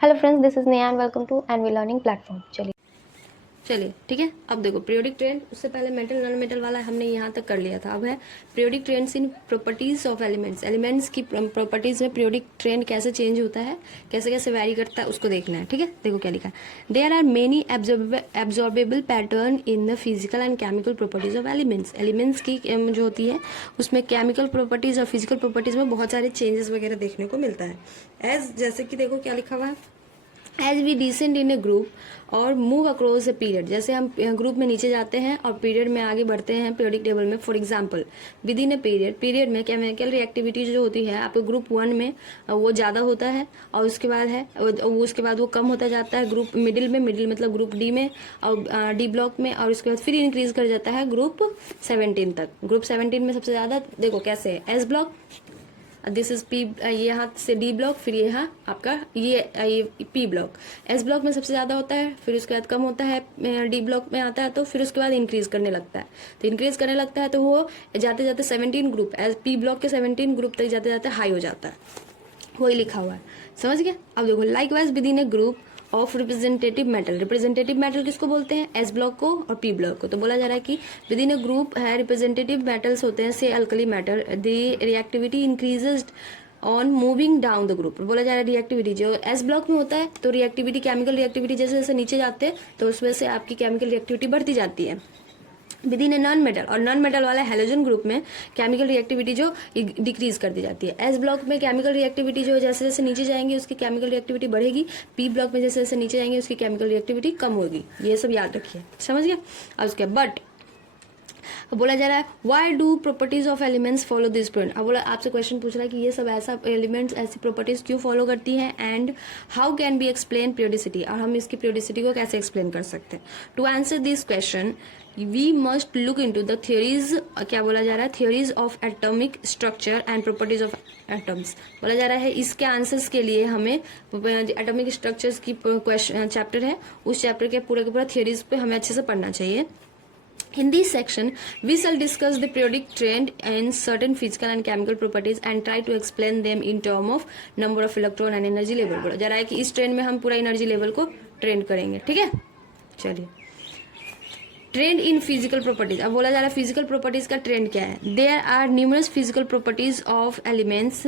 Hello friends, this is Neha and welcome to NV learning platform. चलिए ठीक है। अब देखो पीरियोडिक ट्रेंड, उससे पहले मेटल नॉन मेटल वाला हमने यहाँ तक कर लिया था। अब है periodic trends in properties of elements. Elements की प्रॉपर्टीज में पीरियोडिक ट्रेंड कैसे चेंज होता है, कैसे कैसे वैरी करता है, उसको देखना है। ठीक है, देखो क्या लिखा है। There are many absorbable pattern in the physical and chemical properties of elements. Elements की जो होती है उसमें केमिकल प्रॉपर्टीज और फिजिकल प्रॉपर्टीज में बहुत सारे चेंजेस वगैरह देखने को मिलता है। एज जैसे कि देखो क्या लिखा हुआ है, as we descend in a group or move across a period. जैसे हम ग्रुप में नीचे जाते हैं और पीरियड में आगे बढ़ते हैं पीरियडिक टेबल में। For example, with in a period में केमिकल रिएक्टिविटी जो होती है आपके ग्रुप 1 में वो ज़्यादा होता है और उसके बाद वो कम होता जाता है ग्रुप मिडिल मतलब ग्रुप डी में और डी ब्लॉक में, और उसके बाद फिर इंक्रीज कर जाता है ग्रुप 17 तक। ग्रुप 17 में सबसे ज़्यादा देखो कैसे है, S block, this is P, ये यहाँ से डी ब्लॉक, फिर यहाँ आपका ये पी ब्लॉक। एस ब्लॉक में सबसे ज्यादा होता है, फिर उसके बाद कम होता है, डी ब्लॉक में आता है तो फिर उसके बाद इंक्रीज करने लगता है। तो इंक्रीज करने लगता है तो वो जाते जाते 17 ग्रुप, एस पी ब्लॉक के 17 ग्रुप तक जाते जाते हाई हो जाता है। वही लिखा हुआ है, समझ गए। अब देखो, like wise with in a group of representative metal. Representative metal किसको बोलते हैं, एस ब्लॉक को और पी ब्लॉक को। तो बोला जा रहा है कि विद इन ए ग्रुप है रिप्रेजेंटेटिव मेटल्स होते हैं, से alkali metal, the reactivity increases on moving down the group. बोला जा रहा है रिएक्टिविटी जो एस ब्लॉक में होता है तो रिएक्टिविटी, केमिकल रिएक्टिविटी जैसे जैसे नीचे जाते हैं तो उसमें से आपकी केमिकल रिएक्टिविटी बढ़ती जाती है। With in a non metal, और नॉन मेटल वाला हेलोजन ग्रुप में केमिकल रिएक्टिविटी जो डिक्रीज कर दी जाती है। एस ब्लॉक में केमिकल रिएक्टिविटी जो जैसे जैसे नीचे जाएंगे उसकी केमिकल रिएक्टिविटी बढ़ेगी। पी ब्लॉक में जैसे जैसे नीचे जाएंगे उसकी केमिकल रिएक्टिविटी कम होगी। ये सब याद रखिए, समझ गया। और उसके बट बोला जा रहा है why do properties of elements follow this print. अब बोला, आपसे क्वेश्चन पूछ रहा है कि ये सब ऐसा एलिमेंट्स ऐसी प्रॉपर्टीज क्यों फॉलो करती हैं and how can be explain periodicity, और हम इसकी पीरियोडिसिटी को कैसे एक्सप्लेन कर सकते हैं। To answer this question we must look into the theories, क्या बोला जा रहा है, theories of atomic structure and properties of atoms. बोला जा रहा है इसके आंसर्स के लिए हमें एटॉमिक स्ट्रक्चर्स की क्वेश्चन चैप्टर है, उस चैप्टर के पूरा थियोरीज पे हमें अच्छे से पढ़ना चाहिए। In this section, we shall discuss the periodic trend in certain physical and chemical properties and try to explain them in terms of number of electron and energy level। बोला जा रहा है कि इस ट्रेंड में हम पूरा एनर्जी लेवल को ट्रेंड करेंगे। ठीक है, चलिए। ट्रेंड इन फिजिकल प्रॉपर्टीज, अब बोला जा रहा है फिजिकल प्रॉपर्टीज का ट्रेंड क्या है। There are numerous physical properties of elements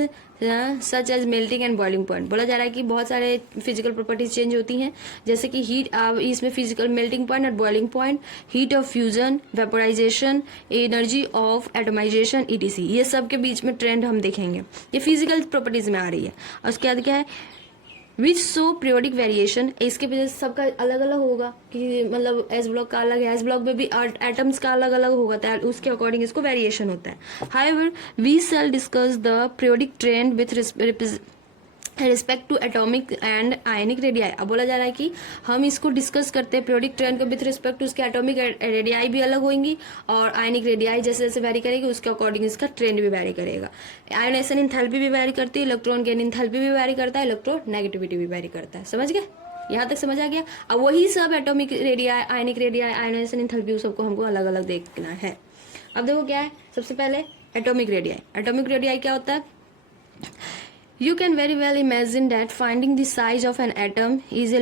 such as melting and boiling point. बोला जा रहा है कि बहुत सारे फिजिकल प्रॉपर्टीज चेंज होती हैं, जैसे कि हीट, इसमें फिजिकल मेल्टिंग पॉइंट और boiling point, heat of fusion, vaporisation, energy of atomization, etc. ये सब के बीच में ट्रेंड हम देखेंगे, ये फिजिकल प्रॉपर्टीज में आ रही है। और उसके बाद क्या है, विच सो पीरियोडिक वेरिएशन। इसके वजह से सबका अलग अलग होगा कि मतलब एस ब्लॉक का अलग है, एस ब्लॉक में भी एटम्स का अलग अलग होगा, तो उसके अकॉर्डिंग इसको वेरिएशन होता है। However we shall discuss the periodic trend with respect to atomic and ionic radii. अब बोला जा रहा है कि हम इसको डिस्कस करते हैं पीरियोडिक ट्रेंड को विथ रिस्पेक्ट टू उसके एटॉमिक रेडियाई भी अलग होंगी और आयनिक रेडियाई जैसे जैसे वैरी करेगी उसके अकॉर्डिंग इसका ट्रेंड भी वैरी करेगा। आयोनाइजेशन इंथैल्पी भी वैरी करती है, इलेक्ट्रॉन गेन इंथैल्पी भी वैरी करता है, इलेक्ट्रॉन नेगेटिविटी भी वैरी करता है। समझ गए, यहाँ तक समझ आ गया। अब वही सब atomic radii, ionic radii, ionisation enthalpy सबको हमको अलग अलग देखना है। अब देखो क्या है, सबसे पहले एटॉमिक रेडियाई। एटॉमिक रेडियाई क्या होता है, You can very well imagine that finding the size of an atom is a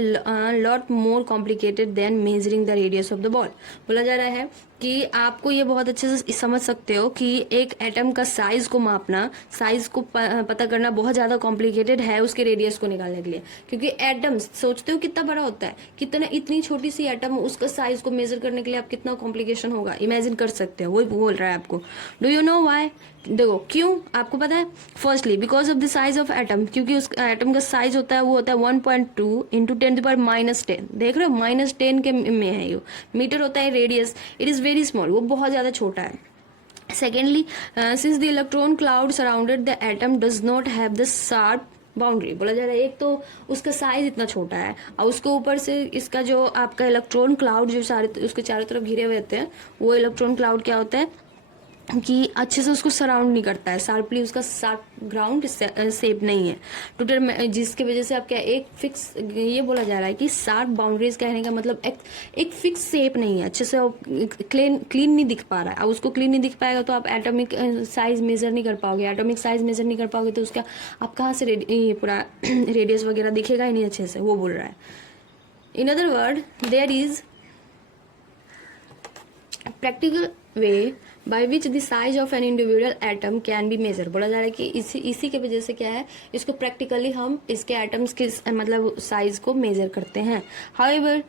lot more complicated than measuring the radius of the ball। बोला जा रहा है कि आपको ये बहुत अच्छे से समझ सकते हो कि एक एटम का साइज को मापना, साइज को पता करना बहुत ज़्यादा कॉम्प्लिकेटेड है उसके रेडियस को निकालने के लिए। क्योंकि एटम सोचते हो कितना बड़ा होता है, कितना इतनी छोटी सी एटम, उसका साइज को मेजर करने के लिए आप कितना कॉम्प्लिकेशन होगा इमेजिन कर सकते हो। वही बोल रहा है आपको। डू यू नो वाई, देखो क्यों आपको पता है। Firstly because of the size of atom, क्योंकि उस एटम का साइज होता है वो होता है 1.2 इंटू 10⁻⁻10। देख रहे हो, -10 के में है ये। मीटर होता है radius, it is very small, वो बहुत ज्यादा छोटा है। Secondly, since the electron cloud surrounded the atom does not have the sharp boundary. बोला जा रहा है एक तो उसका साइज इतना छोटा है और उसके ऊपर से इसका जो आपका इलेक्ट्रॉन क्लाउड जो सारे उसके चारों तरफ घिरे हुए होते हैं, वो इलेक्ट्रॉन क्लाउड क्या होता है, कि अच्छे से उसको सराउंड नहीं करता है, शार्पली उसका शार्प ग्राउंड शेप नहीं है टूटर में, जिसकी वजह से आप क्या एक फिक्स, ये बोला जा रहा है कि शार्प बाउंड्रीज कहने का मतलब एक फिक्स शेप नहीं है, अच्छे से क्लीन नहीं दिख पा रहा है। अब उसको क्लीन नहीं दिख पाएगा तो आप एटॉमिक साइज मेजर नहीं कर पाओगे, एटॉमिक साइज मेजर नहीं कर पाओगे तो उसका आप कहाँ से ये पूरा रेडियस वगैरह दिखेगा ही नहीं अच्छे से, वो बोल रहा है। In other word there is practical way by which the size of an individual atom can be measure. बोला जा रहा है कि इसी के वजह से क्या है, इसको प्रैक्टिकली हम इसके एटम्स के मतलब साइज को मेजर करते हैं। However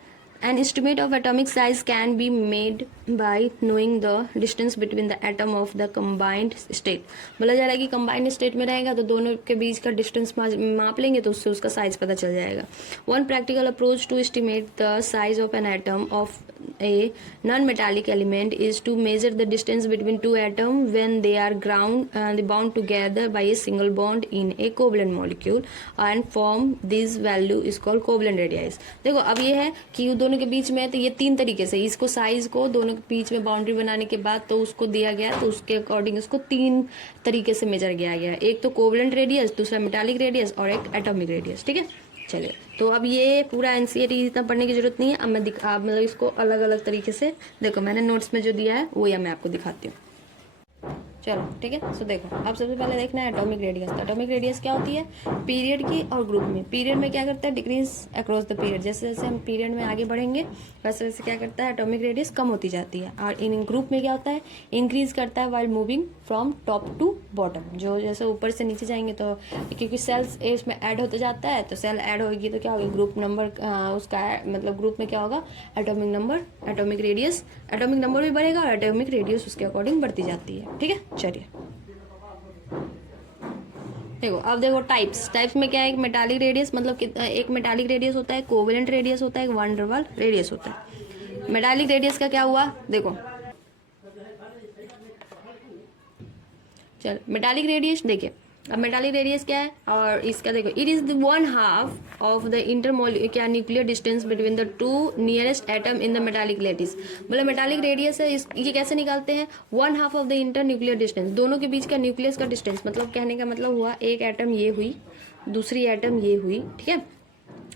an estimate of atomic size can be made by knowing the distance between the atom of the combined state. बोला जा रहा है कि कंबाइंड स्टेट में रहेगा तो दोनों के बीच का डिस्टेंस माप लेंगे तो उससे उसका साइज पता चल जाएगा। One practical approach to estimate the size of an atom of a non-metallic element is to measure the distance between two atoms when they are bound together by a single bond in a covalent molecule and form this value is called covalent radius। देखो अब ये है कि दोनों के बीच में, तो ये तीन तरीके से इसको साइज को दोनों के बीच में बाउंड्री बनाने के बाद तो उसको दिया गया, तो उसके अकॉर्डिंग उसको तीन तरीके से मेजर किया गया, एक तो कोवलेंट रेडियस, दूसरा मेटालिक रेडियस और एक एटॉमिक रेडियस। ठीक है, चलिए तो अब ये पूरा एनसीईआरटी इतना पढ़ने की जरूरत नहीं है। अब मैं आप मतलब इसको अलग अलग तरीके से देखो, मैंने नोट्स में जो दिया है वो या मैं आपको दिखाती हूँ। चलो ठीक है, सो देखो अब सबसे पहले देखना है एटॉमिक रेडियस। तो एटॉमिक रेडियस क्या होती है, पीरियड की और ग्रुप में। पीरियड में क्या करता है, डिक्रीज अक्रॉस द पीरियड, जैसे जैसे हम पीरियड में आगे बढ़ेंगे वैसे वैसे क्या करता है, एटॉमिक रेडियस कम होती जाती है। और इन ग्रुप में क्या होता है, इंक्रीज करता है while moving from top to bottom. जो जैसे ऊपर से नीचे जाएंगे तो क्योंकि सेल्स इसमें ऐड होते जाता है, तो सेल ऐड होगी तो क्या होगा, ग्रुप नंबर उसका मतलब ग्रुप में क्या होगा, atomic number, atomic radius, atomic number भी बढ़ेगा और एटॉमिक रेडियस उसके अकॉर्डिंग बढ़ती जाती है। ठीक है, चलिए देखो अब देखो टाइप्स में क्या है, एक मेटालिक रेडियस मतलब एक मेटालिक रेडियस होता है, कोवेलेंट रेडियस होता है, एक वैन डर वाल रेडियस होता है। मेटालिक रेडियस का क्या हुआ, देखो चल मेटालिक रेडियस देखिए, अब मेटालिक रेडियस क्या है और इसका देखो, it is the 1/2 of the क्या nuclear distance between the two nearest atom in the metallic radius. मतलब मेटालिक रेडियस है, ये कैसे निकालते हैं, 1/2 of the inter nuclear distance, दोनों के बीच का न्यूक्लियस का डिस्टेंस। मतलब कहने का मतलब हुआ एक एटम ये हुई, दूसरी एटम ये हुई, ठीक है।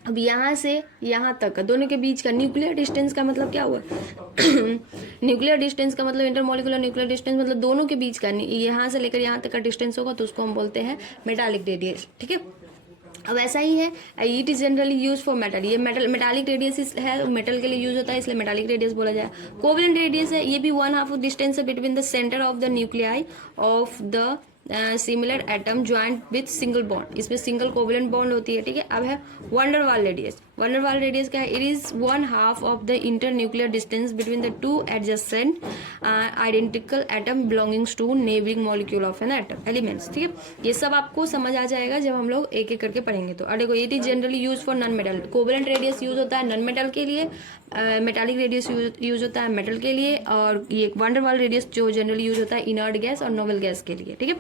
अब यहाँ से यहाँ तक दोनों के बीच का न्यूक्लियर डिस्टेंस का मतलब क्या हुआ न्यूक्लियर डिस्टेंस का मतलब इंटरमोलिकुलर न्यूक्लियर डिस्टेंस, मतलब दोनों के बीच का यहाँ से लेकर यहाँ तक का डिस्टेंस होगा तो उसको हम बोलते हैं मेटालिक रेडियस। ठीक है, अब ऐसा ही है, it is generally use for metal, ये मेटालिक रेडियस है, मेटल के लिए यूज होता है इसलिए मेटालिक रेडियस बोला जाए। कोवेलेंट रेडियस है, ये भी 1/2 डिस्टेंस है between the centre of the nuclei of the similar atom joint with single bond, इसमें सिंगल कोवेलेंट बॉन्ड होती है। ठीक है, अब है वैन डर वाल रेडियस। वैन डर वाल रेडियस क्या है, it is 1/2 of the inter nuclear distance between the two adjacent identical atom belongings to neighbouring molecule of an atom elements. ठीक है, ये सब आपको समझ आ जाएगा जब हम लोग एक एक करके पढ़ेंगे। तो और देखो, it is generally use for non metal, covalent radius use होता है नॉन मेटल के लिए, मेटालिक रेडियस यूज होता है मेटल के लिए, और ये वैन डर वाल रेडियस जो जनरली यूज होता है इनर्ट गैस और नोबल गैस के लिए। ठीक है,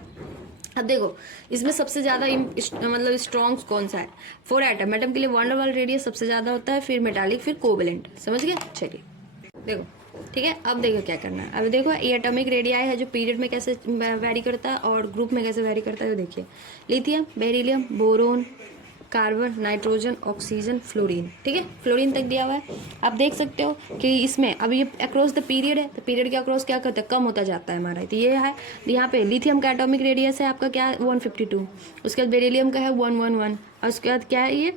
अब देखो इसमें सबसे ज्यादा मतलब स्ट्रॉन्ग कौन सा है, फॉर एटम के लिए वैन डर वाल रेडियस सबसे ज्यादा होता है, फिर मेटालिक, फिर कोवेलेंट। समझ गए, चलिए देखो ठीक है। अब देखो क्या करना है, अब देखो ये एटॉमिक रेडियाई है जो पीरियड में कैसे वैरी करता है और ग्रुप में कैसे वैरी करता है। देखिए lithium, beryllium, boron, carbon, nitrogen, oxygen, fluorine. ठीक है, फ्लोरीन तक दिया हुआ है। आप देख सकते हो कि इसमें अब ये अक्रॉस द पीरियड है, तो पीरियड के अक्रॉस क्या करता है, कम होता जाता है हमारा। तो ये है यहाँ पे लिथियम का एटॉमिक रेडियस है आपका क्या है 152, उसके बाद बेरिलियम का है 111, और उसके बाद क्या है ये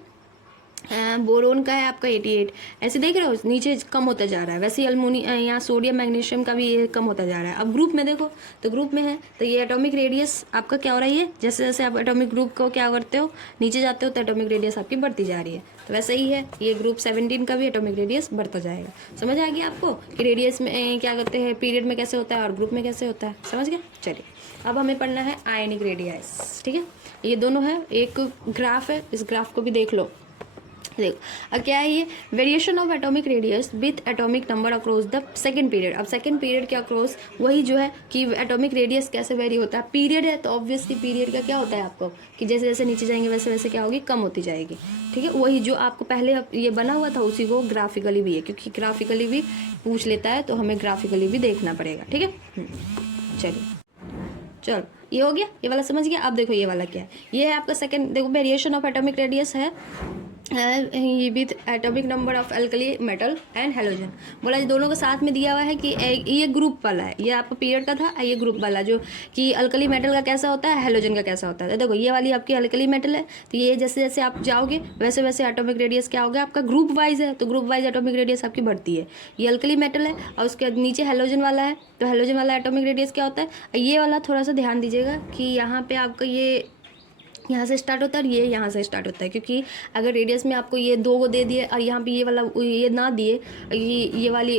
बोरोन का है आपका 88। ऐसे देख रहे हो नीचे कम होता जा रहा है। वैसे ही यहाँ सोडियम मैग्नीशियम का भी ये कम होता जा रहा है। अब ग्रुप में देखो, तो ग्रुप में है तो ये एटॉमिक रेडियस आपका क्या हो रही है, जैसे जैसे आप एटॉमिक ग्रुप को क्या करते हो नीचे जाते हो तो एटॉमिक रेडियस आपकी बढ़ती जा रही है। तो वैसे ही है ये ग्रुप 17 का भी एटॉमिक रेडियस बढ़ता जाएगा। समझ आ गया आपको कि रेडियस में क्या करते हैं, पीरियड में कैसे होता है और ग्रुप में कैसे होता है। समझ गया, चलिए अब हमें पढ़ना है आयनिक रेडियस। ठीक है, ये दोनों है, एक ग्राफ है, इस ग्राफ को भी देख लो। देखो अब क्या है, ये variation of atomic radius with atomic number across the second period. अब सेकंड पीरियड के अक्रॉस वही जो है कि एटॉमिक रेडियस कैसे वेरी होता है, पीरियड है तो ऑब्वियसली पीरियड का क्या होता है आपको कि जैसे जैसे नीचे जाएंगे वैसे वैसे क्या होगी, कम होती जाएगी। ठीक है, वही जो आपको पहले ये बना हुआ था उसी को ग्राफिकली भी है, क्योंकि ग्राफिकली भी पूछ लेता है तो हमें ग्राफिकली भी देखना पड़ेगा। ठीक है, चलो ये हो गया, ये वाला समझ गया। अब देखो ये वाला क्या है, ये है आपका सेकंड। देखो वेरिएशन ऑफ एटॉमिक रेडियस है ये with atomic number of alkali metal and halogen. बोला दोनों को साथ में दिया हुआ है कि ये ग्रुप वाला है, ये आपका पीरियड का था, ये ग्रुप वाला जो कि अल्कली मेटल का कैसा होता है, हेलोजन का कैसा होता है। देखो ये वाली आपकी अल्कली मेटल है, तो ये जैसे जैसे आप जाओगे वैसे वैसे एटॉमिक रेडियस क्या होगा आपका, ग्रुप वाइज है, तो ग्रुप वाइज एटॉमिक रेडियस आपकी बढ़ती है। ये अल्कली मेटल है और उसके नीचे हेलोजन वाला है, तो हेलोजन वाला एटॉमिक रेडियस क्या होता है। ये वाला थोड़ा सा ध्यान दीजिएगा कि यहाँ पे आपका ये यहाँ से स्टार्ट होता है और ये यहाँ से स्टार्ट होता है, क्योंकि अगर रेडियस में आपको ये 2 को दे दिए और यहाँ पे ये वाला ये ना दिए, ये वाली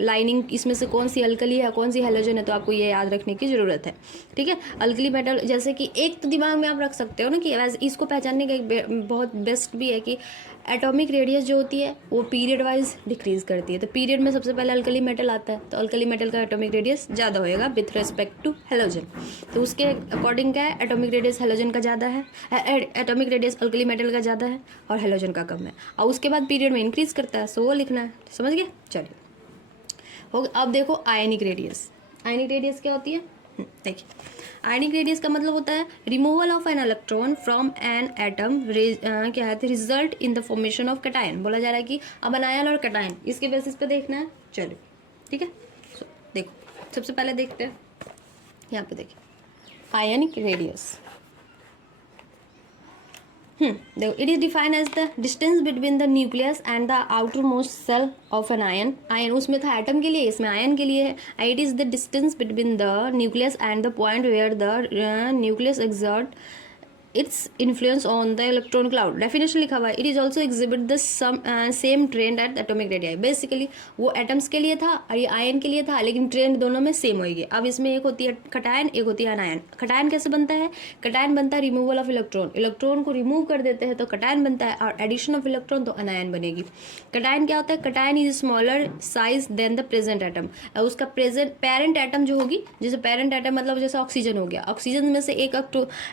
लाइनिंग इसमें से कौन सी अल्कली है कौन सी हेलोजन है, तो आपको ये याद रखने की ज़रूरत है। ठीक है, अल्कली मेटल जैसे कि एक तो दिमाग में आप रख सकते हो ना कि वैसे इसको पहचानने का एक बहुत बेस्ट भी है कि एटॉमिक रेडियस जो होती है वो पीरियड वाइज डिक्रीज करती है। तो पीरियड में सबसे पहले अल्कली मेटल आता है, तो अल्कली मेटल का एटॉमिक रेडियस ज़्यादा होएगा विथ रिस्पेक्ट टू हेलोजन। तो उसके अकॉर्डिंग क्या है, एटॉमिक रेडियस हेलोजन का ज़्यादा है, एटॉमिक रेडियस अल्कली मेटल का ज़्यादा है और हेलोजन का कम है, और उसके बाद पीरियड में इंक्रीज करता है। सो वो लिखना है, समझ गए। चलिए हो गया। अब देखो आयनिक रेडियस। आयनिक रेडियस क्या होती है, देखिए आयनिक रेडियस का मतलब होता है removal of N electron from an atom, क्या है, result in the formation of cation. बोला जा रहा है कि अब अनायन और कैटायन इसके बेसिस पे देखना है। चलो ठीक है, देखो सबसे पहले देखते हैं यहाँ पे, देखिए आयनिक रेडियस। देखो it is defined as the distance between the nucleus and the outermost shell of an ion. Ion उसमें था एटम के लिए, इसमें आयन के लिए है। It is the distance between the nucleus and the point where the nucleus exert its influence on the electron cloud. Definition लिखा हुआ है, it is also exhibit the same trend at atomic radii. Basically वो atoms के लिए था और ये ion के लिए था, लेकिन ट्रेंड दोनों में सेम होगी। अब इसमें एक होती है कैटायन, एक होती है अनायन। कैटायन कैसे बनता है, कैटायन बनता है रिमूवल ऑफ इलेक्ट्रॉन, इलेक्ट्रॉन को रिमूव कर देते हैं तो कैटायन बनता है, और एडिशन ऑफ इलेक्ट्रॉन तो अनायन बनेगी। कैटायन क्या होता है, cation is smaller size than the present atom. उसका प्रेजेंट पेरेंट एटम जो होगी, जैसे पेरेंट एटम मतलब जैसे ऑक्सीजन हो गया, ऑक्सीजन में से एक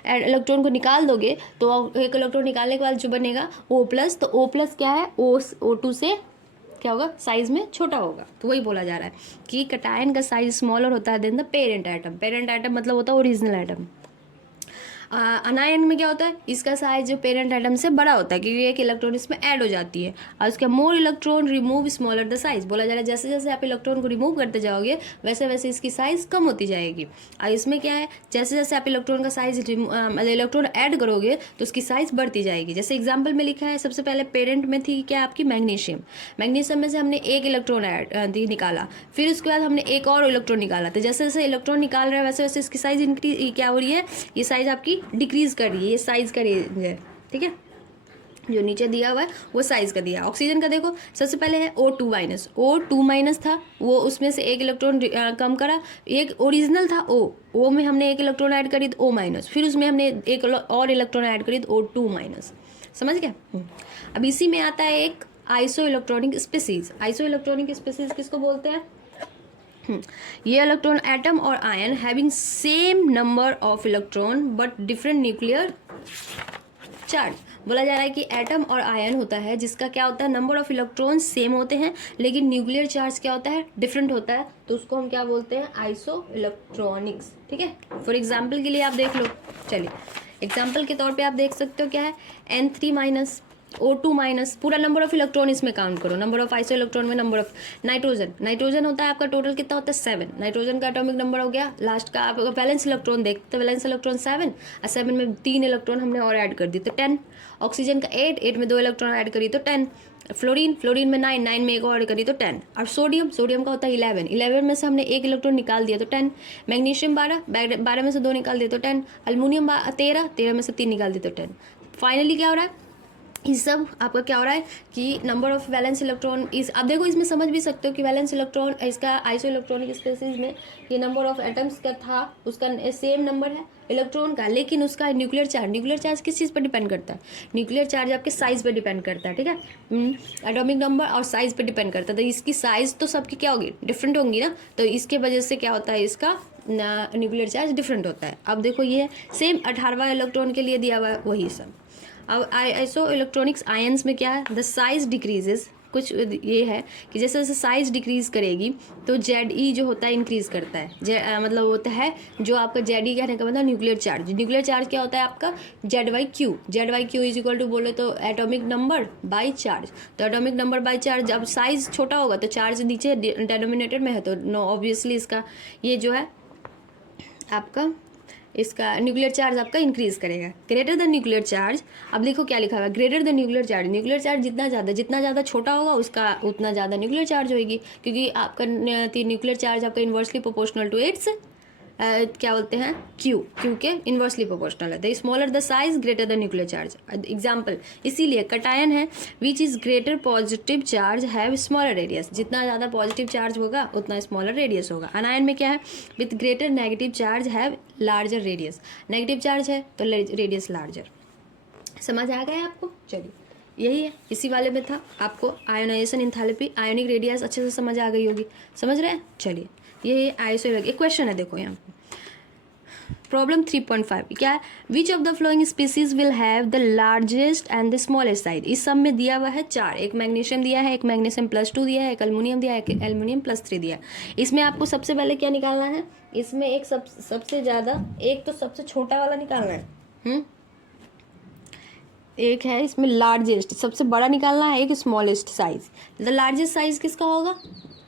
इलेक्ट्रॉन को निकाल दोगे तो एक इलेक्ट्रॉन निकालने के बाद जो बनेगा O+, तो O+ क्या है, O2 से क्या होगा, साइज में छोटा होगा। तो वही बोला जा रहा है कि कैटायन का साइज स्मॉलर होता है than the parent atom. Parent atom मतलब होता है ओरिजिनल एटम। अनायन में क्या होता है, इसका साइज जो पेरेंट एटम से बड़ा होता है क्योंकि एक इलेक्ट्रॉन इसमें ऐड हो जाती है, और उसका more electron remove smaller the size. बोला जा रहा है जैसे जैसे आप इलेक्ट्रॉन को रिमूव करते जाओगे वैसे वैसे इसकी साइज कम होती जाएगी। और इसमें क्या है, जैसे जैसे आप इलेक्ट्रॉन का साइज इलेक्ट्रॉन ऐड करोगे तो उसकी साइज बढ़ती जाएगी। जैसे एग्जाम्पल में लिखा है, सबसे पहले पेरेंट में थी क्या आपकी मैग्नीशियम। मैग्नीशियम में से हमने एक इलेक्ट्रॉन निकाला, फिर उसके बाद हमने एक और इलेक्ट्रॉन निकाला। तो जैसे जैसे इलेक्ट्रॉन निकाल रहा है वैसे वैसे इसकी साइज इंक्रीज क्या हो रही है, ये साइज आपकी डिक्रीज कर रही है, ये साइज का रेंज है। ठीक है, जो नीचे दिया हुआ है वो साइज का दिया है। ऑक्सीजन का देखो सबसे पहले है O2-, O2- था, वो उसमें से एक इलेक्ट्रॉन कम करा, एक ओरिजिनल था O में हमने एक इलेक्ट्रॉन ऐड करी तो O-, फिर उसमें हमने एक और इलेक्ट्रॉन ऐड करी तो O2-। समझ गया। अब इसी में आता है एक iso electronic species. Iso electronic species किसको बोलते हैं, ये इलेक्ट्रॉन एटम और ion having same number of electron but different nuclear charge. बोला जा रहा है कि एटम और आयन होता है जिसका क्या होता है, नंबर ऑफ इलेक्ट्रॉन सेम होते हैं लेकिन न्यूक्लियर चार्ज क्या होता है, डिफरेंट होता है। तो उसको हम क्या बोलते हैं, आइसो इलेक्ट्रॉनिक्स। ठीक है, फॉर एग्जाम्पल के लिए आप देख लो। चलिए एग्जाम्पल के तौर पे आप देख सकते हो क्या है, N3- O2-, पूरा नंबर ऑफ इलेक्ट्रॉन इसमें काउंट करो। नंबर ऑफ आइसो इलेक्ट्रॉन में नंबर ऑफ नाइट्रोजन होता है आपका टोटल कितना होता है 7। नाइट्रोजन का एटॉमिक नंबर हो गया, लास्ट का आप वैलेंस इलेक्ट्रॉन देखते, वैलेंस इलेक्ट्रॉन 7 और 7 में 3 इलेक्ट्रॉन हमने और ऐड कर दी तो 10। ऑक्सीजन का 8 में 2 इलेक्ट्रॉन ऐड करी तो 10। फ्लोरीन में 9 में एक और ऐड करी तो 10। और सोडियम का होता है 11 में से हमने एक इलेक्ट्रॉन निकाल दिया तो 10। मैग्नीशियम 12 में से 2 निकाल दिए तो 10। अल्मोनियम 13 में से 3 निकाल दिए तो 10। फाइनली क्या हो रहा है, इस सब आपका क्या हो रहा है कि नंबर ऑफ वैलेंस इलेक्ट्रॉन इस, आप देखो इसमें समझ भी सकते हो कि वैलेंस इलेक्ट्रॉन इसका आइसो इलेक्ट्रॉनिक स्पीसीज में ये नंबर ऑफ एटम्स का था, उसका सेम नंबर है इलेक्ट्रॉन का, लेकिन उसका न्यूक्लियर चार्ज किस चीज़ पर डिपेंड करता है, न्यूक्लियर चार्ज आपके साइज पर डिपेंड करता है। ठीक है, एटॉमिक नंबर और साइज पर डिपेंड करता है। तो इसकी साइज तो सबकी क्या होगी, डिफरेंट होंगी ना, तो इसके वजह से क्या होता है, इसका न्यूक्लियर चार्ज डिफरेंट होता है। अब देखो ये सेम 18वां इलेक्ट्रॉन के लिए दिया हुआ है वही सब। अब आइसो इलेक्ट्रॉनिक्स आयंस में क्या है, द साइज डिक्रीजेज कुछ ये है कि जैसे जैसे साइज डिक्रीज करेगी तो ZE जो होता है इंक्रीज करता है। मतलब होता है जो आपका ZE कहने का मतलब न्यूक्लियर चार्ज। न्यूक्लियर चार्ज क्या होता है आपका ZyQ। ZyQ is equal to बोले तो एटॉमिक नंबर बाई चार्ज। तो एटॉमिक नंबर बाई चार्ज, जब साइज छोटा होगा तो चार्ज नीचे डेनोमिनेटर में है, तो नो ऑब्वियसली इसका ये जो है आपका इसका न्यूक्लियर चार्ज आपका इंक्रीज करेगा। ग्रेटर द न्यूक्लियर चार्ज, अब देखो क्या लिखा हुआ है, greater the nuclear charge. Nuclear charge जितना ज़्यादा छोटा होगा उसका उतना ज़्यादा न्यूक्लियर चार्ज होगी, क्योंकि आपका न्यूक्लियर चार्ज आपका इन्वर्सली प्रोपोर्शनल टू इट्स क्या बोलते हैं क्यू के इन्वर्सली प्रोपोर्शनल है। The smaller the size greater the nuclear charge. Example, इसीलिए कटायन है which is greater positive charge have smaller radius. जितना ज़्यादा पॉजिटिव चार्ज होगा उतना स्मॉलर रेडियस होगा। अनायन में क्या है, with greater negative charge have larger radius. Negative charge है तो रेडियस लार्जर। समझ आ गया आपको? चलिए यही है, इसी वाले में था आपको आयोनाइजेशन एंथैल्पी, आयोनिक रेडियस अच्छे से समझ आ गई होगी। समझ रहे हैं? चलिए ये आईएसओ एक क्वेश्चन है, देखो यहाँ प्रॉब्लम 3.5 क्या है, which of the flowing species will have the largest and the smallest size. इस सब में दिया हुआ है 4, एक मैग्नीशियम दिया है, एक मैग्नीशियम +2 दिया है, एक एल्युमिनियम दिया है, एक एल्युमिनियम +3 दिया है। इसमें आपको सबसे पहले क्या निकालना है, इसमें एक सबसे ज़्यादा, एक तो सबसे छोटा वाला निकालना है, एक है इसमें लार्जेस्ट, सबसे बड़ा निकालना है, एक smallest size. The largest size किसका होगा?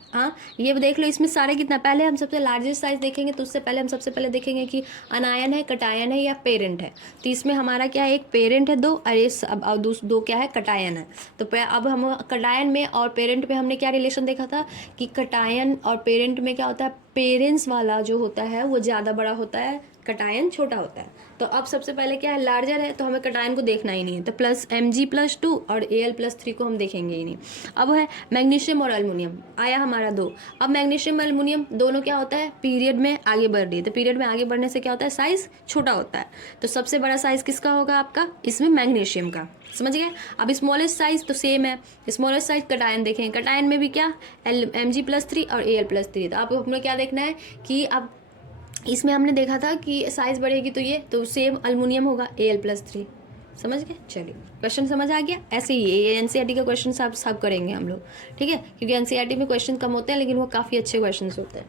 हाँ ये देख लो, इसमें सारे कितना, पहले हम सबसे लार्जेस्ट साइज देखेंगे तो उससे पहले हम सबसे पहले देखेंगे कि अनायन है, कटायन है या पेरेंट है। तो इसमें हमारा क्या है, एक पेरेंट है 2, अरे अब दो क्या है, कटायन है। तो अब हम कटायन में और पेरेंट में हमने क्या रिलेशन देखा था कि कटायन और पेरेंट में क्या होता है, पेरेंट्स वाला जो होता है वो ज़्यादा बड़ा होता है, कटायन छोटा होता है। तो अब सबसे पहले क्या है, लार्जर है तो हमें कटायन को देखना ही नहीं है, तो Mg+2 और Al+3 को हम देखेंगे ही नहीं। अब है मैग्नीशियम और एल्युमिनियम, आया हमारा 2। अब मैग्नीशियम एल्युमिनियम दोनों क्या होता है, पीरियड में आगे बढ़ रही है, तो पीरियड में आगे बढ़ने से क्या होता है, साइज छोटा होता है। तो सबसे बड़ा साइज किसका होगा आपका, इसमें मैग्नीशियम का। समझ गए? अब स्मॉलेस्ट साइज तो सेम है, स्मॉलेस्ट साइज कटायन देखें, कटायन में भी क्या Mg+3 और Al+3। तो आप हमें क्या देखना है कि अब इसमें हमने देखा था कि साइज बढ़ेगी तो ये तो सेम अल्युमिनियम होगा Al+3। समझ गए? चलिए क्वेश्चन समझ आ गया। ऐसे ही ये एनसीईआरटी का क्वेश्चन सब करेंगे हम लोग, ठीक है, क्योंकि एनसीईआरटी में क्वेश्चन कम होते हैं लेकिन वो काफ़ी अच्छे क्वेश्चन होते हैं।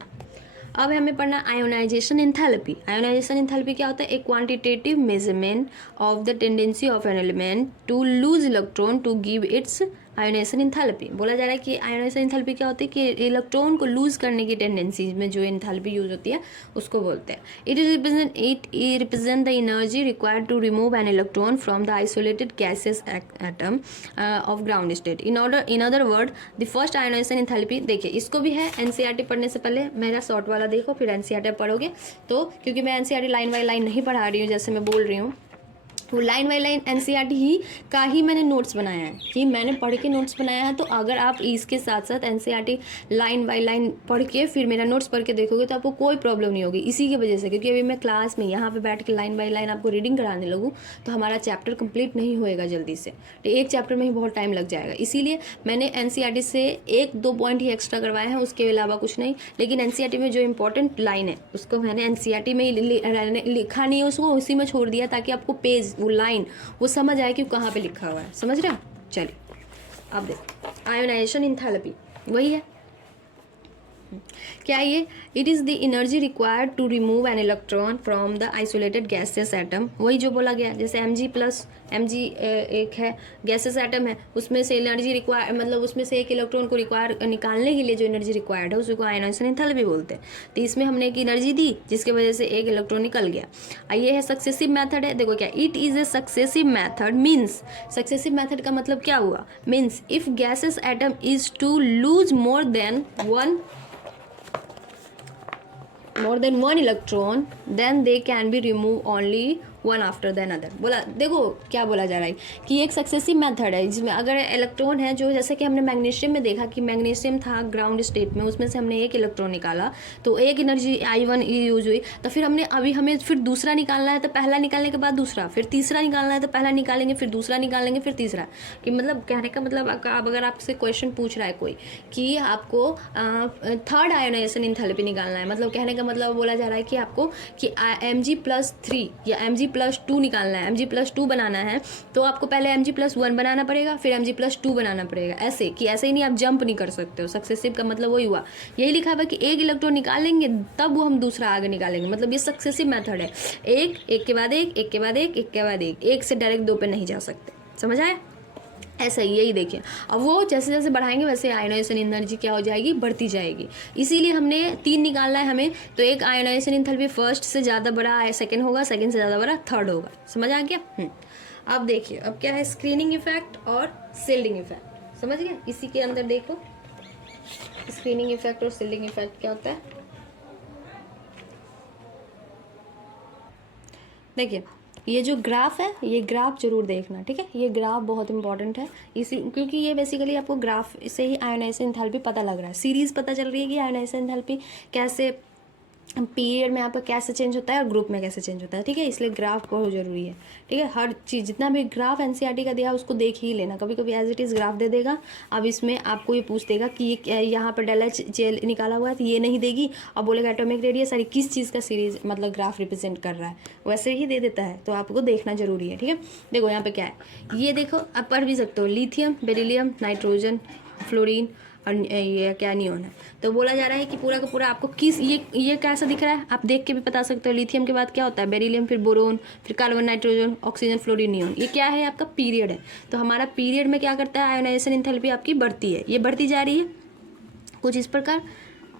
अब हमें पढ़ना आयोनाइजेशन एंथैल्पी। आयोनाइजेशन एंथैल्पी क्या होता है, एक quantitative measurement of the tendency of an element to lose electron to give its ionisation enthalpy. बोला जा रहा है कि आयोनाइजेशन एंथैल्पी क्या होती है कि इलेक्ट्रॉन को लूज करने की टेंडेंसी में जो एंथैल्पी यूज होती है उसको बोलते हैं। It represent the energy required to remove an electron from the isolated gases atom of ground state. In other word the first ionisation enthalpy, देखिए इसको भी है एनसीईआरटी पढ़ने से पहले मेरा शॉर्ट वाला देखो फिर एनसीईआरटी पढ़ोगे। तो क्योंकि मैं एनसीईआरटी लाइन बाय लाइन नहीं पढ़ा रही हूँ, जैसे मैं बोल रही हूँ, वो लाइन बाई लाइन एनसीईआरटी ही का ही मैंने नोट्स बनाया है कि मैंने पढ़ के नोट्स बनाया है। तो अगर आप इसके साथ साथ एनसीईआरटी लाइन बाई लाइन पढ़ के फिर मेरा नोट्स पढ़ के देखोगे तो आपको कोई प्रॉब्लम नहीं होगी। इसी की वजह से, क्योंकि अभी मैं क्लास में यहाँ पे बैठ के लाइन बाई लाइन आपको रीडिंग कराने लगूँ तो हमारा चैप्टर कंप्लीट नहीं होएगा जल्दी से, तो एक चैप्टर में ही बहुत टाइम लग जाएगा। इसीलिए मैंने एनसीईआरटी से 1-2 पॉइंट ही एक्स्ट्रा करवाए हैं, उसके अलावा कुछ नहीं। लेकिन एनसीईआरटी में जो इंपॉर्टेंट लाइन है उसको मैंने एनसीईआरटी में लिखा नहीं है, उसको उसी में छोड़ दिया ताकि आपको पेज वो लाइन वो समझ आए कि कहाँ पे लिखा हुआ है। समझ रहे हो? चलिए अब देखो आयोनाइजेशन एंथैल्पी वही है, क्या है ये, it is the energy required to remove an electron from the isolated gases atom. वही जो बोला गया, जैसे Mg एक है गैसेस एटम है, उसमें से एनर्जी रिक्वायर, मतलब उसमें से एक इलेक्ट्रॉन को रिक्वायर निकालने के लिए जो एनर्जी रिक्वायर्ड है उसको आयोनाइजेशन एंथैल्पी बोलते हैं। तो इसमें हमने एक एनर्जी दी जिसकी वजह से एक इलेक्ट्रॉन निकल गया। ये है सक्सेसिव मेथड है। देखो क्या, it is a successive method means, successive method का मतलब क्या हुआ, means if gases atom is to lose more than one electron, then they can be removed only one after the another। बोला, देखो क्या बोला जा रहा है कि एक सक्सेसिव मेथड है जिसमें अगर इलेक्ट्रॉन है जो, जैसे कि हमने मैग्नीशियम में देखा कि मैग्नीशियम था ग्राउंड स्टेट में, उसमें से हमने एक इलेक्ट्रॉन निकाला तो एक एनर्जी I1 यूज हुई। तो फिर हमें फिर दूसरा निकालना है, तो पहला निकालने के बाद दूसरा, फिर तीसरा निकालना है तो पहला निकालेंगे, फिर दूसरा निकालेंगे, फिर तीसरा। कि मतलब कहने का मतलब अब अगर आपसे क्वेश्चन पूछ रहा है कोई कि आपको थर्ड आयोनाइजेशन एंथैल्पी निकालना है, मतलब कहने का मतलब बोला जा रहा है कि आपको कि Mg+3 या Mg+ Mg+2 निकालना है, Mg+2 बनाना है, तो आपको पहले Mg+1 बनाना पड़ेगा, फिर Mg+2 बनाना पड़ेगा। ऐसे कि ऐसे ही नहीं, आप जंप नहीं कर सकते हो। सक्सेसिव का मतलब वही हुआ, यही लिखा हुआ कि एक इलेक्ट्रॉन निकालेंगे तब वो हम दूसरा आगे निकालेंगे, मतलब ये सक्सेसिव मेथड है। एक के बाद एक के बाद एक के बाद एक से डायरेक्ट 2 पे नहीं जा सकते। समझ आया? ऐसा ही, यही देखिए। अब वो जैसे जैसे बढ़ाएंगे वैसे आयोनाइजेशन एनर्जी क्या हो जाएगी, बढ़ती जाएगी। इसीलिए हमने 3 निकालना है हमें। तो एक आयोनाइजेशन एंथैल्पी फर्स्ट से ज़्यादा बड़ा सेकंड होगा, सेकंड से ज़्यादा बड़ा थर्ड होगा। समझ आ गया? अब देखिए, अब क्या है, स्क्रीनिंग इफेक्ट और सील्डिंग इफेक्ट। समझ गए? इसी के अंदर देखो स्क्रीनिंग इफेक्ट और सील्डिंग इफेक्ट क्या होता है। देखिए, ये जो ग्राफ है, ये ग्राफ जरूर देखना, ठीक है। ये ग्राफ बहुत इंपॉर्टेंट है, इसी क्योंकि ये बेसिकली आपको ग्राफ से ही आयोनाइजेशन एंथैल्पी पता लग रहा है। सीरीज पता चल रही है कि आयोनाइजेशन एंथैल्पी कैसे पीरियड में आपका कैसे चेंज होता है और ग्रुप में कैसे चेंज होता है, ठीक है। इसलिए ग्राफ बहुत जरूरी है, ठीक है। हर चीज़ जितना भी ग्राफ एनसीईआरटी का दिया उसको देख ही लेना। कभी कभी एज इट इज़ ग्राफ दे देगा, अब इसमें आपको ये पूछ देगा कि ये यहाँ पर ΔHCl निकाला हुआ है, तो ये नहीं देगी और बोलेगा एटॉमिक रेडियस सारी किस चीज़ का सीरीज मतलब ग्राफ रिप्रेजेंट कर रहा है, वैसे ही दे देता है। तो आपको देखना जरूरी है, ठीक है। देखो यहाँ पे क्या है, ये देखो आप पढ़ भी सकते हो, लिथियम, बेरिलियम, नाइट्रोजन, फ्लोरीन और ये क्या नियॉन है। तो बोला जा रहा है कि पूरा का पूरा आपको किस ये कैसा दिख रहा है, आप देख के भी बता सकते हो। लिथियम के बाद क्या होता है, बेरिलियम, फिर बोरोन, फिर carbon, nitrogen, oxygen, fluorine, neon. ये क्या है, आपका पीरियड है। तो हमारा पीरियड में क्या करता है, आयोनाइजेशन एंथैल्पी आपकी बढ़ती है, ये बढ़ती जा रही है कुछ इस प्रकार,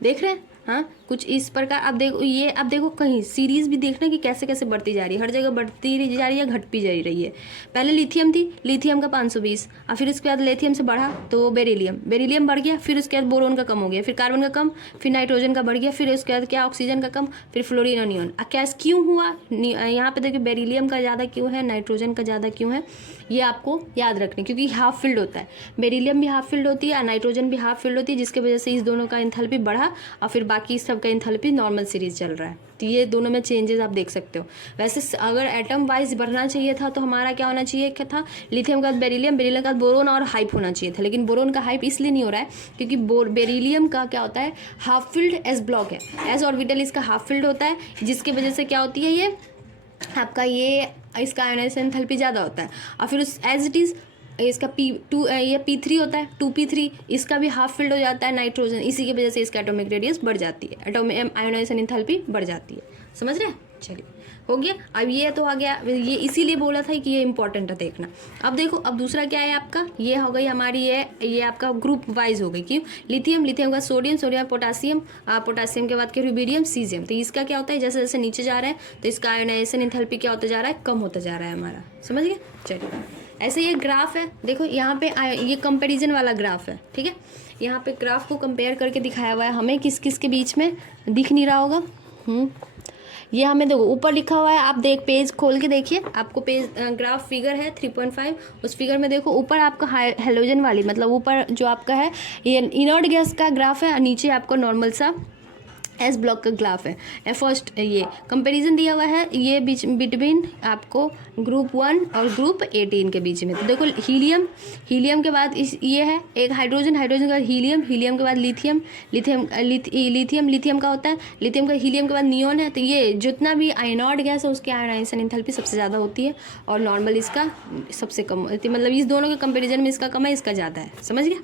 देख रहे हैं। हाँ, कुछ इस प्रकार। अब देखो ये, अब देखो कहीं सीरीज भी देखना कि कैसे कैसे बढ़ती जा रही है। हर जगह बढ़ती जा रही है, घटती जा रही है। पहले लिथियम थी, लिथियम का 520, और फिर उसके बाद लिथियम से बढ़ा तो बेरिलियम बढ़ गया, फिर उसके बाद बोरोन का कम हो गया, फिर कार्बन का कम, फिर नाइट्रोजन का बढ़ गया, फिर उसके बाद क्या, ऑक्सीजन का कम, फिर फ्लोरीन और नियॉन। क्या क्यों हुआ यहाँ पे देखिए, बेरिलियम का ज़्यादा क्यों है, नाइट्रोजन का ज़्यादा क्यों है, ये आपको याद रखने, क्योंकि हाफ फील्ड होता है। बेरिलियम भी हाफ फील्ड होती है और नाइट्रोजन भी हाफ फील्ड होती है, जिसकी वजह से इस दोनों का एंथैल्पी बढ़ा और फिर बाकी सब का एंथैल्पी नॉर्मल सीरीज चल रहा है। तो ये दोनों में चेंजेस आप देख सकते हो। वैसे अगर एटम वाइज बढ़ना चाहिए था तो हमारा क्या होना चाहिए, क्या था, लिथियम का बेरिलियम, बेरिलियम का बोरोन और हाइप होना चाहिए था। लेकिन बोरोन का हाइप इसलिए नहीं हो रहा है क्योंकि बेरिलियम का क्या होता है, हाफ फील्ड एस ब्लॉक है, एस ऑर्बिटल इसका हाफ फील्ड होता है, जिसकी वजह से क्या होती है, ये आपका ये इसका आयोनाइजेशन एंथैल्पी ज़्यादा होता है। और फिर उस एज इट इज़ इसका P2 ये P3 होता है, 2P3, इसका भी हाफ फील्ड हो जाता है नाइट्रोजन, इसी की वजह से इसका एटॉमिक रेडियस बढ़ जाती है, एटॉमिक आयोनाइजेशन एंथैल्पी बढ़ जाती है। समझ रहे हैं? चलिए, हो गया। अब ये तो आ गया, ये इसीलिए बोला था कि ये इंपॉर्टेंट है देखना। अब देखो, अब दूसरा क्या है आपका, ये हो गई हमारी ये आपका ग्रुप वाइज हो गई। क्यों, लिथियम का सोडियम, पोटासियम, पोटासियम के बाद के रुबिडियम, सीजियम। तो इसका क्या होता है, जैसे जैसे नीचे जा रहा है तो इसका आयोनाइजेशन एंथैल्पी क्या होता जा रहा है, कम होता जा रहा है हमारा। समझ गए? चलिए, ऐसे ये ग्राफ है, देखो यहाँ पे ये कंपैरिजन वाला ग्राफ है, ठीक है। यहाँ पे ग्राफ को कंपेयर करके दिखाया हुआ है हमें, किस किस के बीच में, दिख नहीं रहा होगा। ये हमें देखो ऊपर लिखा हुआ है, आप देख पेज खोल के देखिए, आपको पेज ग्राफ फिगर है 3.5, उस फिगर में देखो ऊपर आपका हेलोजन वाली, मतलब ऊपर जो आपका है ये इनर्ट गैस का ग्राफ है, नीचे आपको नॉर्मल सा एस ब्लॉक का ग्राफ है। फर्स्ट ये कंपैरिजन दिया हुआ है, ये बिटवीन आपको ग्रुप 1 और ग्रुप 18 के बीच में। तो देखो हीलियम के बाद ये है एक हाइड्रोजन के बाद हीलियम के बाद लिथियम का होता है, लिथियम का हीलियम के बाद नियॉन है। तो ये जितना भी आयनॉइड गैस है उसकी आयोनाइजेशन एंथैल्पी सबसे ज़्यादा होती है और नॉर्मल इसका सबसे कम होती है, मतलब इस दोनों के कंपेरिजन में इसका कम है, इसका ज़्यादा है। समझ गया?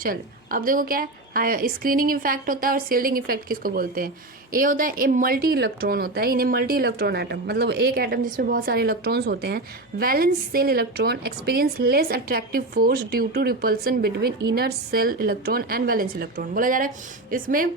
चलिए अब देखो क्या है, स्क्रीनिंग इफेक्ट होता है और सील्डिंग इफेक्ट किसको बोलते हैं। ये होता है, ये मल्टी इलेक्ट्रॉन होता है, इन्हें मल्टी इलेक्ट्रॉन एटम, मतलब एक एटम जिसमें बहुत सारे इलेक्ट्रॉन्स होते हैं। Valence shell electron experience less attractive force due to repulsion between inner shell electron and valence electron. बोला जा रहा है इसमें,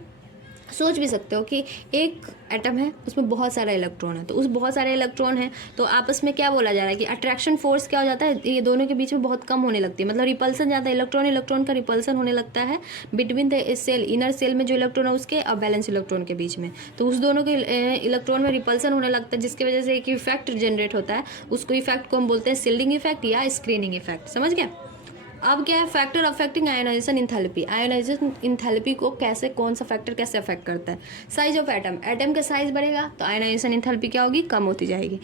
सोच भी सकते हो कि एक एटम है उसमें बहुत सारा इलेक्ट्रॉन है, तो उस बहुत सारे इलेक्ट्रॉन है तो आपस में क्या बोला जा रहा है कि अट्रैक्शन फोर्स क्या हो जाता है, ये दोनों के बीच में बहुत कम होने लगती है, मतलब रिपल्सन ज़्यादा, इलेक्ट्रॉन का रिपल्सन होने लगता है between the shell, inner shell में जो इलेक्ट्रॉन है उसके और बैलेंस इलेक्ट्रॉन के बीच में। तो उस दोनों के इलेक्ट्रॉन में रिपल्सन होने लगता है, जिसकी वजह से एक इफेक्ट जनरेट होता है, उसको इफेक्ट को हम बोलते हैं सील्डिंग इफेक्ट या स्क्रीनिंग इफेक्ट। समझ गया? अब क्या है, factor affecting ionisation enthalpy. Ionisation enthalpy को कैसे, कौन सा फैक्टर कैसे अफेक्ट करता है? साइज ऑफ एटम, एटम का साइज बढ़ेगा तो आयोनाइजेशन इंथैल्पी क्या होगी, कम होती जाएगी।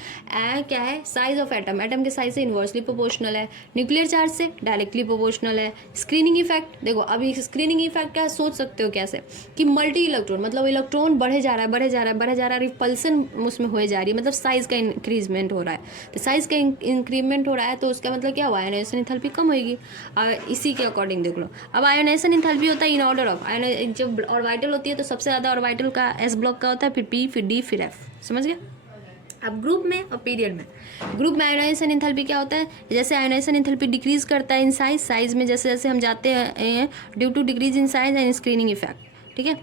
क्या है, साइज ऑफ एटम, एटम के साइज से इन्वर्सली प्रोपोर्शनल है, न्यूक्लियर चार्ज से डायरेक्टली प्रोपोर्शनल है। स्क्रीनिंग इफेक्ट, देखो अभी स्क्रीनिंग इफेक्ट क्या सोच सकते हो कैसे, कि मल्टी इलेक्ट्रॉन, मतलब इलेक्ट्रॉन बढ़े जा रहा है, बढ़े जा रहा है, बढ़े जा रहा है, रिपल्सन उसमें हो जा रही है, मतलब साइज का इंक्रीजमेंट हो रहा है। तो साइज का इंक्रीमेंट हो रहा है तो उसका मतलब क्या हुआ, आयोनाइजेशन इंथैल्पी कम होगी। इसी के अकॉर्डिंग देख लो। अब आयोनाइजेशन इंथैल्पी होता है इन ऑर्डर ऑफ, जब ऑर्बिटल होती है तो सबसे ज़्यादा ऑर्बिटल का एस ब्लॉक का होता है, फिर पी, फिर डी, फिर एफ। समझ गया? अब ग्रुप में और पीरियड में, ग्रुप में आयोनाइजेशन इंथैल्पी क्या होता है, जैसे आयोनाइजेशन इंथैल्पी डिक्रीज करता है इन साइज, साइज में जैसे जैसे हम जाते हैं due to decrease in size and screening effect. ठीक है,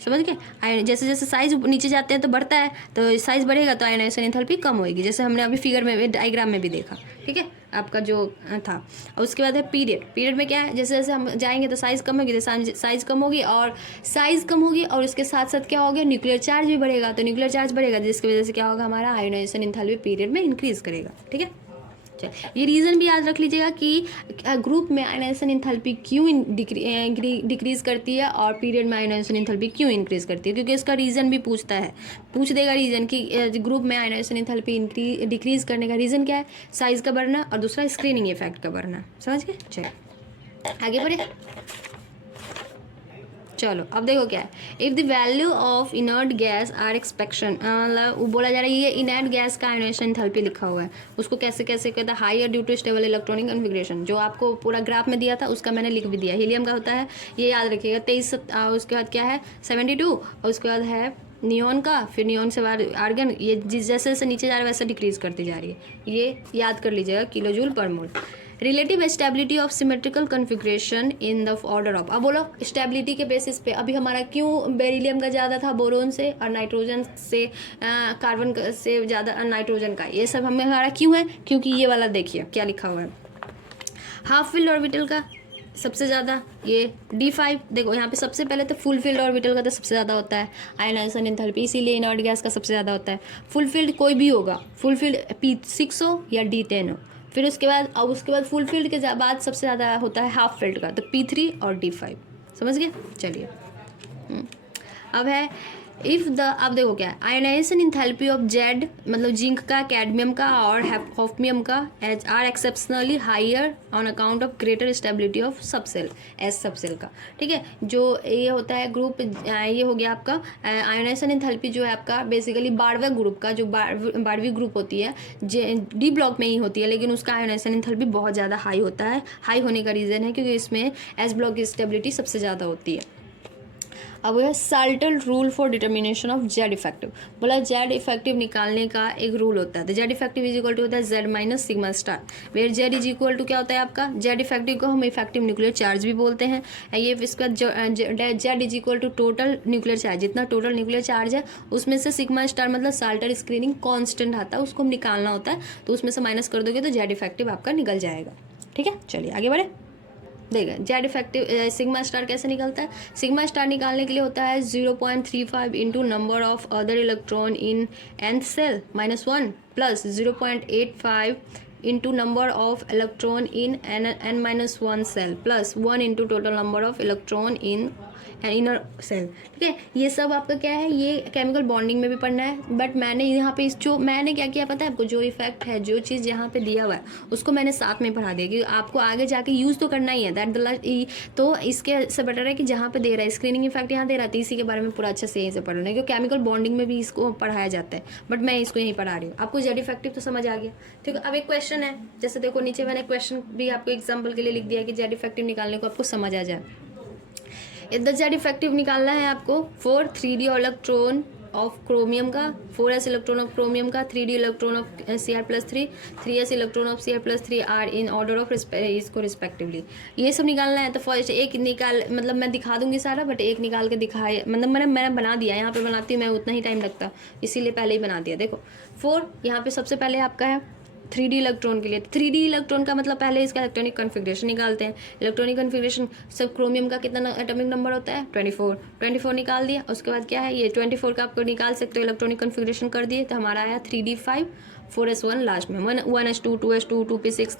समझ गए? जैसे जैसे साइज नीचे जाते हैं तो बढ़ता है, तो साइज बढ़ेगा तो आयोनाइजेशन इंथैल्पी कम होगी, जैसे हमने अभी फिगर में, डायग्राम में भी देखा। ठीक है, आपका जो था। और उसके बाद है पीरियड। पीरियड में क्या है, जैसे जैसे हम जाएंगे तो साइज कम होगी, तो साइज कम होगी, और साइज कम होगी और उसके साथ साथ क्या होगा, न्यूक्लियर चार्ज भी बढ़ेगा। तो न्यूक्लियर चार्ज बढ़ेगा जिसकी वजह से क्या होगा, हमारा आयोनाइजेशन इंथैल्पी पीरियड में इंक्रीज करेगा। ठीक है, ये रीज़न भी याद रख लीजिएगा कि ग्रुप में आयोनाइजेशन इंथैल्पी क्यों डिक्रीज करती है और पीरियड में आयोनाइजेशन इंथैल्पी क्यों इंक्रीज करती है, क्योंकि इसका रीज़न भी पूछ देगा रीज़न कि ग्रुप में आयोनाइजेशन इंथैल्पी डिक्रीज करने का रीज़न क्या है, साइज का बढ़ना और दूसरा स्क्रीनिंग इफेक्ट का बढ़ना। समझ गए? चलिए आगे बढ़े। चलो अब देखो क्या है, if the value of inert gas are exception, मतलब बोला जा रहा है ये इनर्ट गैस का आयोनाइजेशन इंथैल्पी लिखा हुआ है, उसको कैसे कैसे कहता है, higher due to stable electronic configuration. जो आपको पूरा ग्राफ में दिया था उसका मैंने लिख भी दिया। हीलियम का होता है, ये याद रखिएगा 23, उसके बाद क्या है 72, और उसके बाद है नियॉन का, फिर नियॉन से बाद आर्गन। ये जैसे जैसे नीचे जा रहा है वैसे डिक्रीज करती जा रही है, ये याद कर लीजिएगा, किलो जूल पर मोल। Relative stability of symmetrical configuration in the order of, अब बोलो स्टेबिलिटी के बेसिस पे अभी हमारा क्यों बेरिलियम का ज़्यादा था बोरोन से, और नाइट्रोजन से कार्बन से ज़्यादा नाइट्रोजन का, ये सब हमें हमारा क्यों है, क्योंकि ये वाला देखिए क्या लिखा हुआ है, हाफ फिल्ड ऑर्बिटल का सबसे ज़्यादा ये D5। देखो यहाँ पे सबसे पहले तो फुल फील्ड ऑर्बिटल का तो सबसे ज़्यादा होता है आयोनाइजेशन इंथैल्पी, इसीलिए इनर्ट गैस का सबसे ज़्यादा होता है। फुल फील्ड कोई भी होगा, फुल फील्ड P6 हो या D10 हो, फिर उसके बाद फुल फील्ड के बाद सबसे ज़्यादा होता है हाफ फील्ड का, तो P3 और D5। समझ गए? चलिए अब है इफ़ द, अब देखो क्या है, आयोनाइजेशन इंथैल्पी ऑफ जेड, मतलब जिंक का, कैडमियम का और हॉफमियम का are exceptionally higher on account of greater stability of subshell, S subshell का। ठीक है, जो ये होता है ग्रुप, ये हो गया आपका आयोनाइजेशन इंथैल्पी जो है आपका बेसिकली 12वें ग्रुप का, जो 12वीं ग्रुप होती है डी ब्लॉक में ही होती है, लेकिन उसका आयोनाइजेशन इंथैल्पी बहुत ज़्यादा हाई होता है। हाई होने का रीज़न है क्योंकि इसमें एस ब्लॉक की स्टेबिलिटी सबसे ज़्यादा होती है। अब है Slater rule for determination of Z effective. बोला जेड इफेक्टिव निकालने का एक रूल होता है, तो Z effective is equal to होता है Z minus sigma star, where Z is equal to क्या होता है आपका, जेड इफेक्टिव को हम इफेक्टिव न्यूक्लियर चार्ज भी बोलते हैं। ये इसका Z is equal to total nuclear charge, जितना टोटल न्यूक्लियर चार्ज है उसमें से सिग्मा स्टार मतलब साल्टल स्क्रीनिंग कॉन्स्टेंट आता है, उसको हम निकालना होता है, तो उसमें से माइनस कर दोगे तो जेड इफेक्टिव आपका निकल जाएगा। ठीक है, चलिए आगे बढ़े। देखिए जेड इफेक्टिव सिग्मा स्टार कैसे निकलता है, सिग्मा स्टार निकालने के लिए होता है 0.35 into number of other electron in nth shell -1 plus 0.85 into number of electron in n-1 shell plus 1 into total number of electron in inner shell. ठीक है, ये सब आपका क्या है, ये केमिकल बॉन्डिंग में भी पढ़ना है, बट मैंने यहाँ पे जो मैंने क्या किया पता है आपको, जो इफेक्ट है, जो चीज़ यहाँ पे दिया हुआ है उसको मैंने साथ में पढ़ा दिया कि आपको आगे जाके यूज़ तो करना ही है, दैट द, तो इसके से बेटर है कि जहाँ पे दे रहा है स्क्रीनिंग इफेक्ट यहाँ दे रहा है, तो इसी के बारे में पूरा अच्छे से यहीं से पढ़ना है, क्योंकि केमिकल बॉन्डिंग में भी इसको पढ़ाया जाता है, बट मैं इसको यहीं पढ़ा रही हूँ। आपको जेड इफेक्टिव तो समझ आ गया। ठीक है, अब एक क्वेश्चन है, जैसे देखो नीचे मैंने क्वेश्चन भी आपको एग्जाम्पल के लिए लिख दिया कि जेड इफेक्टिव निकालने को आपको समझ आ जाए। इधर जेड इफेक्टिव निकालना है आपको 4 3D इलेक्ट्रॉन ऑफ क्रोमियम का, 4s इलेक्ट्रॉन ऑफ क्रोमियम का, 3D electron of Cr+3, 3s electron of Cr+3 are in order of इसको रिस्पेक्टिवली, ये सब निकालना है। तो फर्स्ट एक निकाल, मतलब मैं दिखा दूंगी सारा, बट एक निकाल के दिखाए, मतलब मैंने बना दिया, यहाँ पे बनाती हूँ मैं उतना ही टाइम लगता, इसीलिए पहले ही बना दिया। देखो 4 यहाँ पे सबसे पहले आपका है 3D इलेक्ट्रॉन के लिए, 3D इलेक्ट्रॉन का मतलब पहले इसका इलेक्ट्रॉनिक कन्फिग्रेशन निकालते हैं। इलेक्ट्रॉनिक कन्फिग्रेशन सब क्रोमियम का कितना एटॉमिक नंबर होता है 24 निकाल दिया। उसके बाद क्या है, ये 24 का आपको निकाल सकते हो, इलेक्ट्रॉनिक कन्फिग्रेशन कर दिए तो हमारा आया 3D5 4s1 लास्ट में, 1s2 2s2 2p6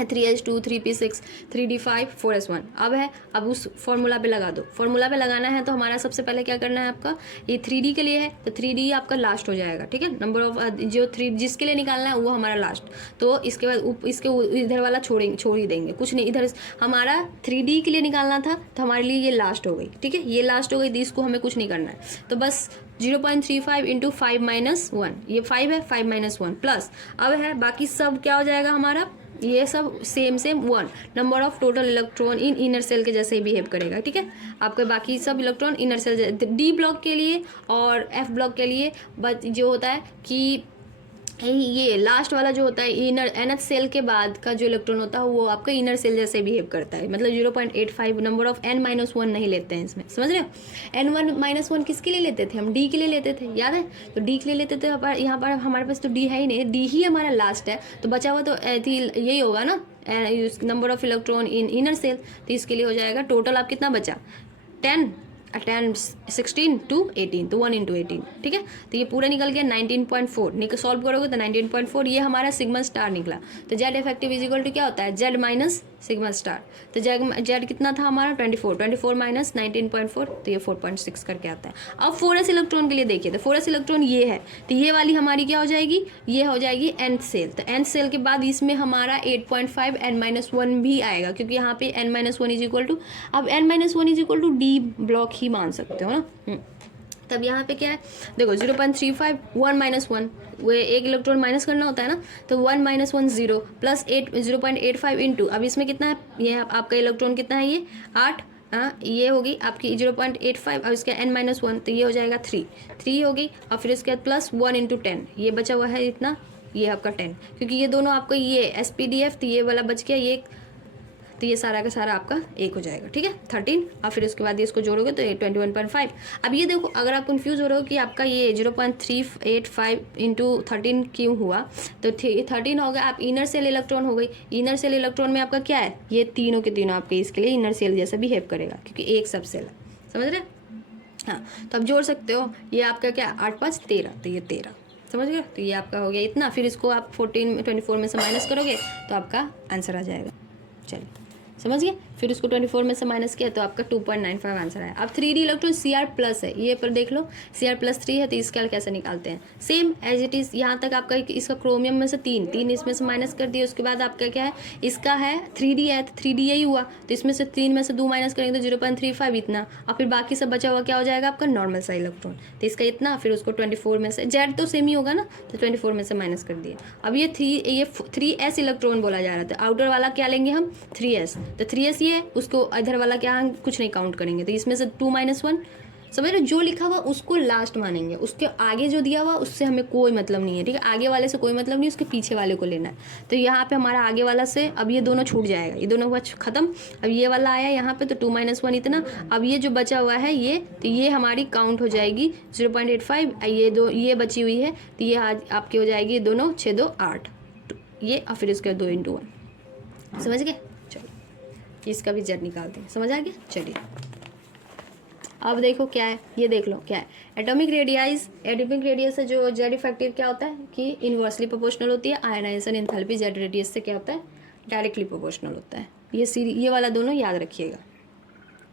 3h2 3p6 3d5 4s1 अब है। अब उस फॉर्मूला पे लगा दो, फॉर्मूला पे लगाना है तो हमारा सबसे पहले क्या करना है, आपका ये 3d के लिए है तो 3d आपका लास्ट हो जाएगा, ठीक है। नंबर ऑफ जो 3 जिसके लिए निकालना है वो हमारा लास्ट, तो इसके बाद इसके इधर वाला छोड़ ही देंगे, कुछ नहीं। इधर हमारा 3d के लिए निकालना था तो हमारे लिए ये लास्ट हो गई, ठीक है, ये लास्ट हो गई, तो इसको हमें कुछ नहीं करना है। तो बस 0.35 इंटू 5 माइनस 1, ये 5 है, 5 माइनस 1 प्लस अब है बाकी सब क्या हो जाएगा हमारा, ये सब same 1 number of total electron in inner shell के जैसे ही बिहेव करेगा, ठीक है। आपके बाकी सब electron inner shell D block के लिए और एफ ब्लॉक के लिए बट जो होता है कि ये लास्ट वाला जो होता है इनर nth सेल के बाद का जो इलेक्ट्रॉन होता है वो आपका इनर सेल जैसे बिहेव करता है, मतलब 0.85 नंबर ऑफ n-1 नहीं लेते हैं इसमें, समझ रहे हो। n1-1 किसके लिए लेते थे हम, d के लिए लेते थे, याद है। तो d के लिए लेते थे, यहाँ पर हमारे पास तो d है ही नहीं, d ही हमारा लास्ट है, तो बचा हुआ तो यही होगा ना, number of electron in inner cell. तो इसके लिए हो जाएगा टोटल आप कितना बचा 10 16 to 18, तो 1 into 18, ठीक है। तो ये पूरा निकल गया 19.4, सॉल्व करोगे तो 19.4 ये हमारा सिग्मा स्टार निकला। तो Z effective is equal to क्या होता है, जेड माइनस सिग्मा स्टार। तो जेड कितना था हमारा 24 माइनस 19.4, तो ये 4.6 करके आता है। अब 4s इलेक्ट्रॉन के लिए देखिए, तो 4s इलेक्ट्रॉन ये है, तो ये वाली हमारी क्या हो जाएगी, ये हो जाएगी nth सेल। तो nth सेल के बाद इसमें हमारा 8.5 n-1 भी आएगा, क्योंकि यहाँ पे n-1 इज इक्वल टू, अब n-1 is equal to D block ही मान सकते हो ना। तब यहाँ पे क्या है, देखो 0.35 1 माइनस 1, वो एक इलेक्ट्रॉन माइनस करना होता है ना, तो 1 माइनस 1 0 प्लस 0.85 इंटू, अब इसमें कितना है, ये आपका इलेक्ट्रॉन कितना है, ये 8, ये होगी आपकी 0.85, अब इसका n-1 तो ये हो जाएगा 3 होगी, और फिर इसके बाद प्लस 1 इंटू 10, ये बचा हुआ है इतना, ये आपका 10, क्योंकि ये दोनों आपको ये SPDF, तो ये वाला बच गया ये, तो ये सारा का सारा आपका 1 हो जाएगा, ठीक है 13, और फिर उसके बाद इसको जोड़ोगे तो ये 21.5। अब ये देखो, अगर आप कंफ्यूज हो रहे हो कि आपका ये 0.385 इंटू 13 क्यों हुआ, तो 13 हो गया, आप इनर सेल इलेक्ट्रॉन हो गई। इनर सेल इलेक्ट्रॉन में आपका क्या है, ये तीनों के तीनों आपके इसके लिए इनर सेल जैसा बिहेव करेगा, क्योंकि एक सब सेल है, समझ रहे। हाँ, तो आप जोड़ सकते हो, ये आपका क्या 8 5 13, तो ये 13, समझ गए। तो ये आपका हो गया इतना, फिर इसको आप 24 में से माइनस करोगे तो आपका आंसर आ जाएगा। चलिए समझ गए, फिर उसको 24 में से माइनस किया तो आपका 2.95 आंसर आया। अब 3d इलेक्ट्रॉन Cr प्लस है, ये पर देख लो Cr+3 है, तो इसका कैसे निकालते हैं, सेम एज इट इज़। यहाँ तक आपका इसका क्रोमियम में से 3 इसमें से माइनस कर दिए, उसके बाद आपका क्या है, इसका है 3d है, तो 3d यही हुआ, तो इसमें से 3 में से 2 माइनस करेंगे तो 0.35 इतना, और फिर बाकी सब बचा हुआ क्या हो जाएगा आपका नॉर्मल सा इलेक्ट्रॉन, तो इसका इतना, फिर उसको 24 में से, जेड तो सेम ही होगा ना, तो 24 में से माइनस कर दिए। अब ये 3s इलेक्ट्रॉन बोला जा रहा था, आउटर वाला क्या लेंगे हम 3s, तो 3s ये उसको इधर वाला क्या हम कुछ नहीं काउंट करेंगे, तो इसमें से 2-1 समझ रहे, जो लिखा हुआ उसको लास्ट मानेंगे, उसके आगे जो दिया हुआ उससे हमें कोई मतलब नहीं है, ठीक है, आगे वाले से कोई मतलब नहीं, उसके पीछे वाले को लेना है। तो यहाँ पे हमारा आगे वाला से अब ये दोनों छूट जाएगा, ये दोनों खत्म। अब ये वाला आया यहाँ पे, तो 2-1 इतना, अब ये जो बचा हुआ है ये, तो ये हमारी काउंट हो जाएगी 0.85, ये बची हुई है, तो ये आपकी हो जाएगी दोनों 6 2 8, ये, और फिर इसके 2 into 1, समझ गए। चलो इसका भी जेड निकालते हैं, समझ आ गया। चलिए अब देखो क्या है, ये देख लो क्या है, एटॉमिक रेडियस से जो जेड इफेक्टिव क्या होता है कि इनवर्सली प्रोपोर्शनल होती है, आयनाइजेशन एंथैल्पी जेड रेडियस से क्या होता है डायरेक्टली प्रोपोर्शनल होता है। ये वाला दोनों याद रखिएगा।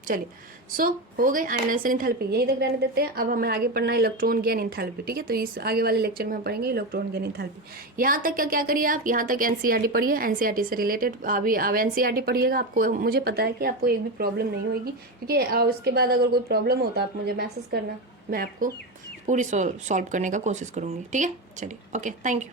चलिए हो गई आयनाइजेशन एंथैल्पी, यही तक रहने देते हैं। अब हमें आगे पढ़ना है इलेक्ट्रॉन गेन एंथैल्पी, ठीक है, तो इस आगे वाले लेक्चर में हम पढ़ेंगे इलेक्ट्रॉन गेन एंथैल्पी। यहाँ तक क्या करिए आप, यहाँ तक एनसीईआरटी पढ़िए, एनसीईआरटी से रिलेटेड अभी अब एनसीईआरटी पढ़िएगा, आपको मुझे पता है कि आपको एक भी प्रॉब्लम नहीं होगी, क्योंकि उसके बाद अगर कोई प्रॉब्लम हो तो आप मुझे मैसेज करना, मैं आपको पूरी सॉल्व करने का कोशिश करूँगी, ठीक है। चलिए ओके, थैंक यू।